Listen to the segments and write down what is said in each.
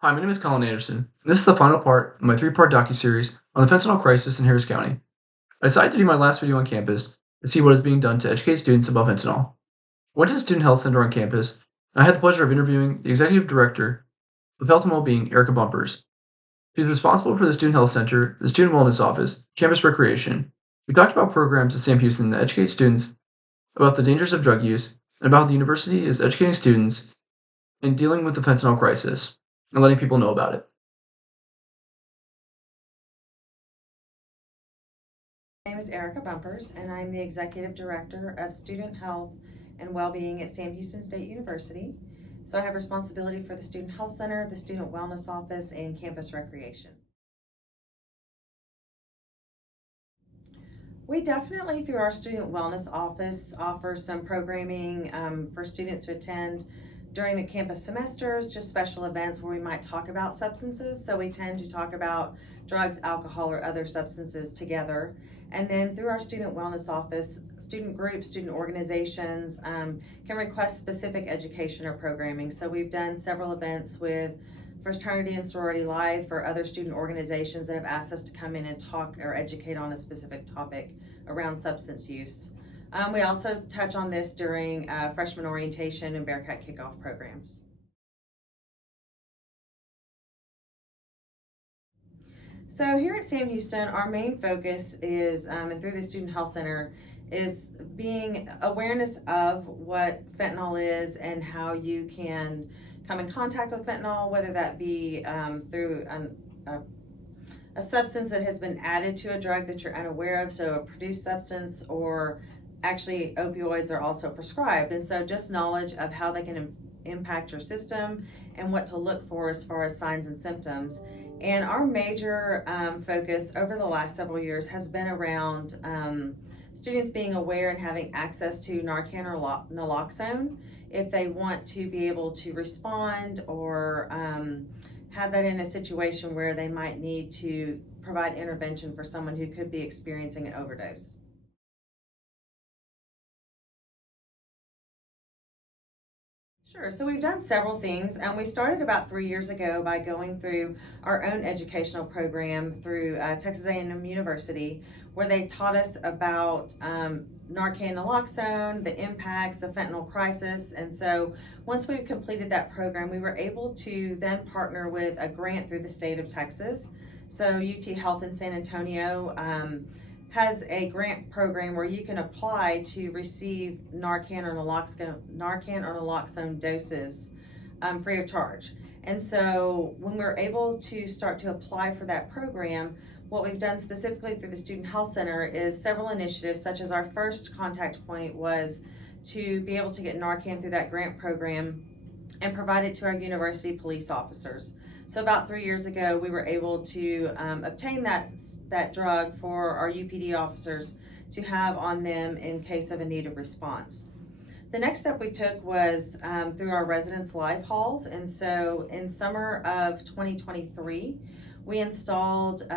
Hi, my name is Colin Anderson, and this is the final part of my three-part docuseries on the fentanyl crisis in Harris County. I decided to do my last video on campus to see what is being done to educate students about fentanyl. I went to the Student Health Center on campus, and I had the pleasure of interviewing the executive director of Health and Wellbeing, Erica Bumpers. She's responsible for the Student Health Center, the Student Wellness Office, campus recreation. We talked about programs at Sam Houston that educate students about the dangers of drug use and about how the university is educating students in dealing with the fentanyl crisis and letting people know about it. My name is Erica Bumpers, and I'm the Executive Director of Student Health and Wellbeing at Sam Houston State University. So I have responsibility for the Student Health Center, the Student Wellness Office, and campus recreation. We definitely, through our Student Wellness Office, offer some programming for students to attend during the campus semesters, just special events where we might talk about substances. So we tend to talk about drugs, alcohol, or other substances together. And then through our Student Wellness Office, student groups, student organizations can request specific education or programming. So we've done several events with Fraternity and Sorority Life or other student organizations that have asked us to come in and talk or educate on a specific topic around substance use. We also touch on this during freshman orientation and Bearcat kickoff programs. So here at Sam Houston, our main focus is, and through the Student Health Center, is being awareness of what fentanyl is and how you can come in contact with fentanyl, whether that be through a substance that has been added to a drug that you're unaware of, so a produced substance, or actually opioids are also prescribed. And so just knowledge of how they can impact your system and what to look for as far as signs and symptoms. And our major focus over the last several years has been around students being aware and having access to Narcan or naloxone if they want to be able to respond or have that in a situation where they might need to provide intervention for someone who could be experiencing an overdose. Sure. So we've done several things, and we started about 3 years ago by going through our own educational program through Texas A&M University, where they taught us about Narcan naloxone, the impacts, the fentanyl crisis. And so once we completed that program, we were able to then partner with a grant through the state of Texas. So UT Health in San Antonio has a grant program where you can apply to receive Narcan or naloxone doses free of charge. And so when we're able to start to apply for that program, what we've done specifically through the Student Health Center is several initiatives, such as our first contact point was to be able to get Narcan through that grant program and provide it to our university police officers. So about 3 years ago, we were able to obtain that drug for our UPD officers to have on them in case of a need of response. The next step we took was through our residence life halls. And so in summer of 2023, we installed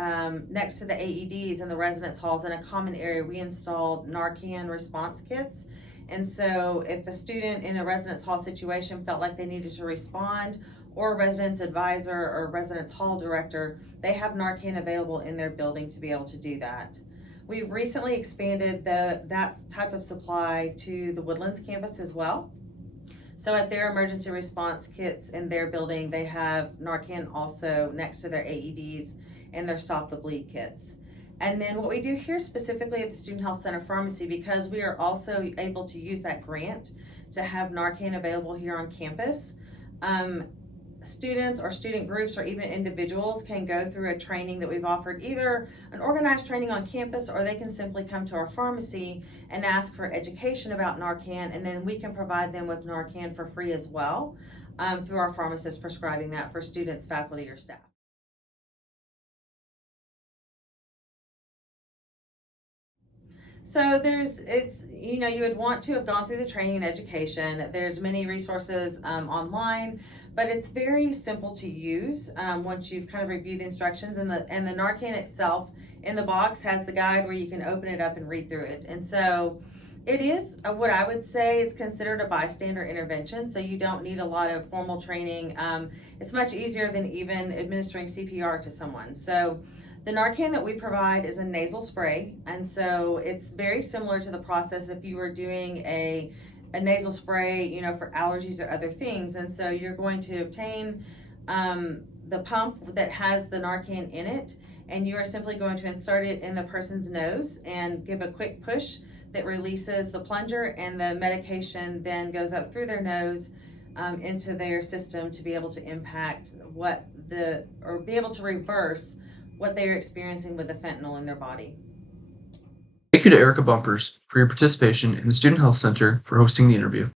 next to the AEDs in the residence halls in a common area, we installed Narcan response kits. And so if a student in a residence hall situation felt like they needed to respond, or a residence advisor or residence hall director, they have Narcan available in their building to be able to do that. We recently expanded that type of supply to the Woodlands campus as well. So at their emergency response kits in their building, they have Narcan also next to their AEDs and their Stop the Bleed kits. And then what we do here specifically at the Student Health Center Pharmacy, because we are also able to use that grant to have Narcan available here on campus, students or student groups or even individuals can go through a training that we've offered, either an organized training on campus, or they can simply come to our pharmacy and ask for education about Narcan, and then we can provide them with Narcan for free as well through our pharmacist prescribing that for students, faculty, or staff. So you would want to have gone through the training and education. There's many resources online, but it's very simple to use once you've kind of reviewed the instructions, and the Narcan itself in the box has the guide where you can open it up and read through it. And so It is what I would say it's considered a bystander intervention, so you don't need a lot of formal training. It's much easier than even administering CPR to someone. So, the Narcan that we provide is a nasal spray, and so it's very similar to the process if you were doing a nasal spray, for allergies or other things. And so, you're going to obtain the pump that has the Narcan in it, and you are simply going to insert it in the person's nose and give a quick push that releases the plunger, and the medication then goes up through their nose into their system to be able to impact or be able to reverse what they're experiencing with the fentanyl in their body. Thank you to Erica Bumpers for your participation in the Student Health Center for hosting the interview.